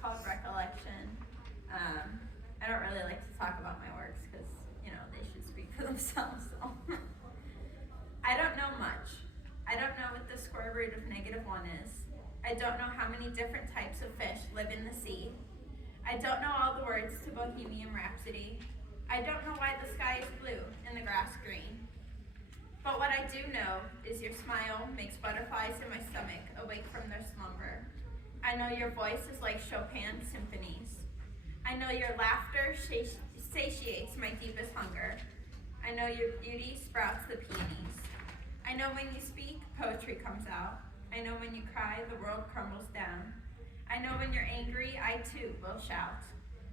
called Recollection. I don't really like to talk about my works because, they should speak for themselves. So. I don't know much. I don't know what the square root of -1 is. I don't know how many different types of fish live in the sea. I don't know all the words to Bohemian Rhapsody. I don't know why the sky is blue and the grass green. But what I do know is your smile makes butterflies in my stomach awake from their slumber. I know your voice is like Chopin's symphonies. I know your laughter satiates my deepest hunger. I know your beauty sprouts the peonies. I know when you speak, poetry comes out. I know when you cry, the world crumbles down. I know when you're angry, I too will shout.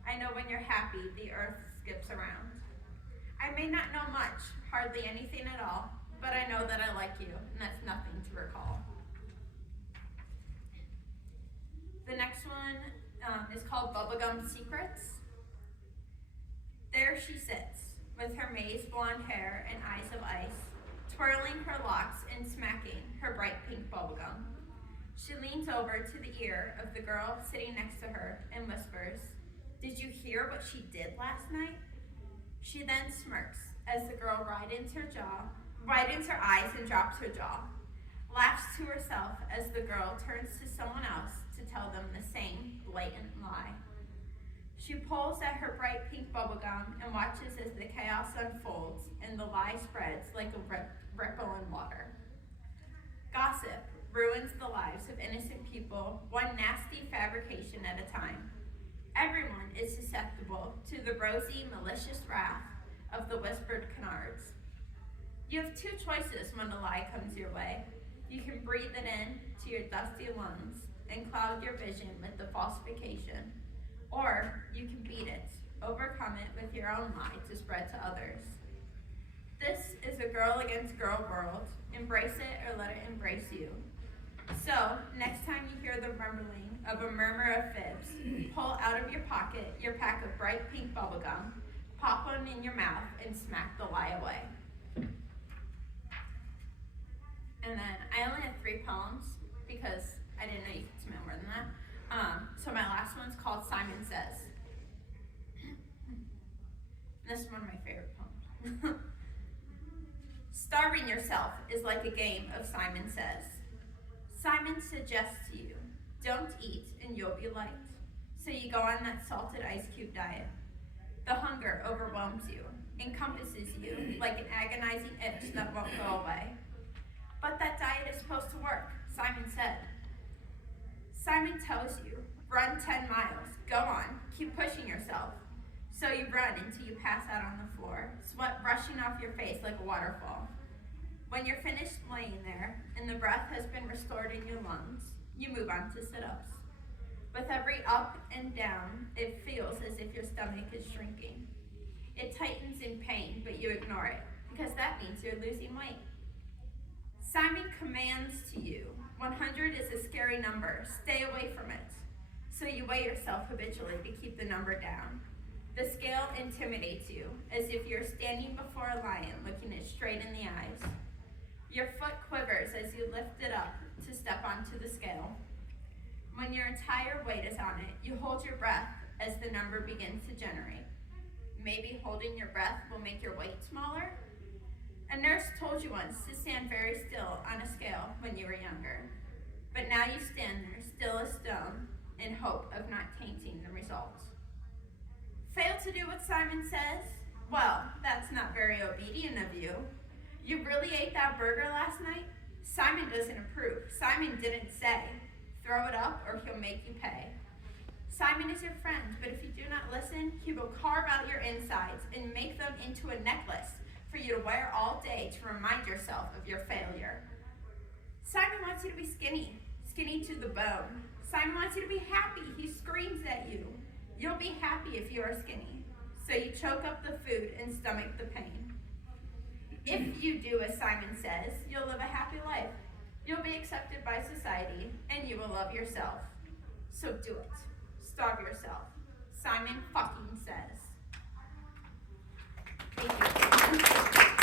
I know when you're happy, the earth skips around. I may not know much, hardly anything at all, but I know that I like you, and that's nothing to recall. The next one is called Bubblegum Secrets. There she sits, with her maize blonde hair and eyes of ice, twirling her locks and smacking her bright pink bubblegum. She leans over to the ear of the girl sitting next to her and whispers, "Did you hear what she did last night?" She then smirks as the girl widens her eyes and drops her jaw, laughs to herself as the girl turns to someone else to tell them the same blatant lie. She pulls at her bright pink bubblegum and watches as the chaos unfolds and the lie spreads like a ripple in water. Gossip ruins the lives of innocent people, one nasty fabrication at a time. Everyone is susceptible to the rosy, malicious wrath of the whispered canards. You have two choices when a lie comes your way. You can breathe it in to your dusty lungs and cloud your vision with the falsification, or you can beat it, overcome it with your own lie to spread to others. This is a girl against girl world. Embrace it or let it embrace you. So, next time you hear the rumbling of a murmur of fibs, pull out of your pocket your pack of bright pink bubblegum, pop one in your mouth, and smack the lie away. And then I only have 3 poems because I didn't know you could submit more than that. So my last one's called Simon Says. This is one of my favorite poems. Starving yourself is like a game of Simon Says. Simon suggests to you, don't eat and you'll be light. So you go on that salted ice cube diet. The hunger overwhelms you, encompasses you like an agonizing itch that won't go away. But that diet is supposed to work, Simon said. Simon tells you, run 10 miles, go on, keep pushing yourself. So you run until you pass out on the floor, sweat rushing off your face like a waterfall. When you're finished laying there, and the breath has been restored in your lungs, you move on to sit-ups. With every up and down, it feels as if your stomach is shrinking. It tightens in pain, but you ignore it, because that means you're losing weight. Simon commands to you, 100 is a scary number, stay away from it. So you weigh yourself habitually to keep the number down. The scale intimidates you, as if you're standing before a lion looking it straight in the eyes. Your foot quivers as you lift it up to step onto the scale. When your entire weight is on it, you hold your breath as the number begins to generate. Maybe holding your breath will make your weight smaller? A nurse told you once to stand very still on a scale when you were younger. But now you stand there, still as stone, in hope of not tainting the results. Fail to do what Simon says? Well, that's not very obedient of you. You really ate that burger last night? Simon doesn't approve. Simon didn't say, throw it up or he'll make you pay. Simon is your friend, but if you do not listen, he will carve out your insides and make them into a necklace for you to wear all day to remind yourself of your failure. Simon wants you to be skinny, skinny to the bone. Simon wants you to be happy. He screams at you. You'll be happy if you are skinny. So you choke up the food and stomach the pain. If you do as Simon says, you'll live a happy life. You'll be accepted by society, and you will love yourself. So do it. Starve yourself. Simon fucking says. Thank you.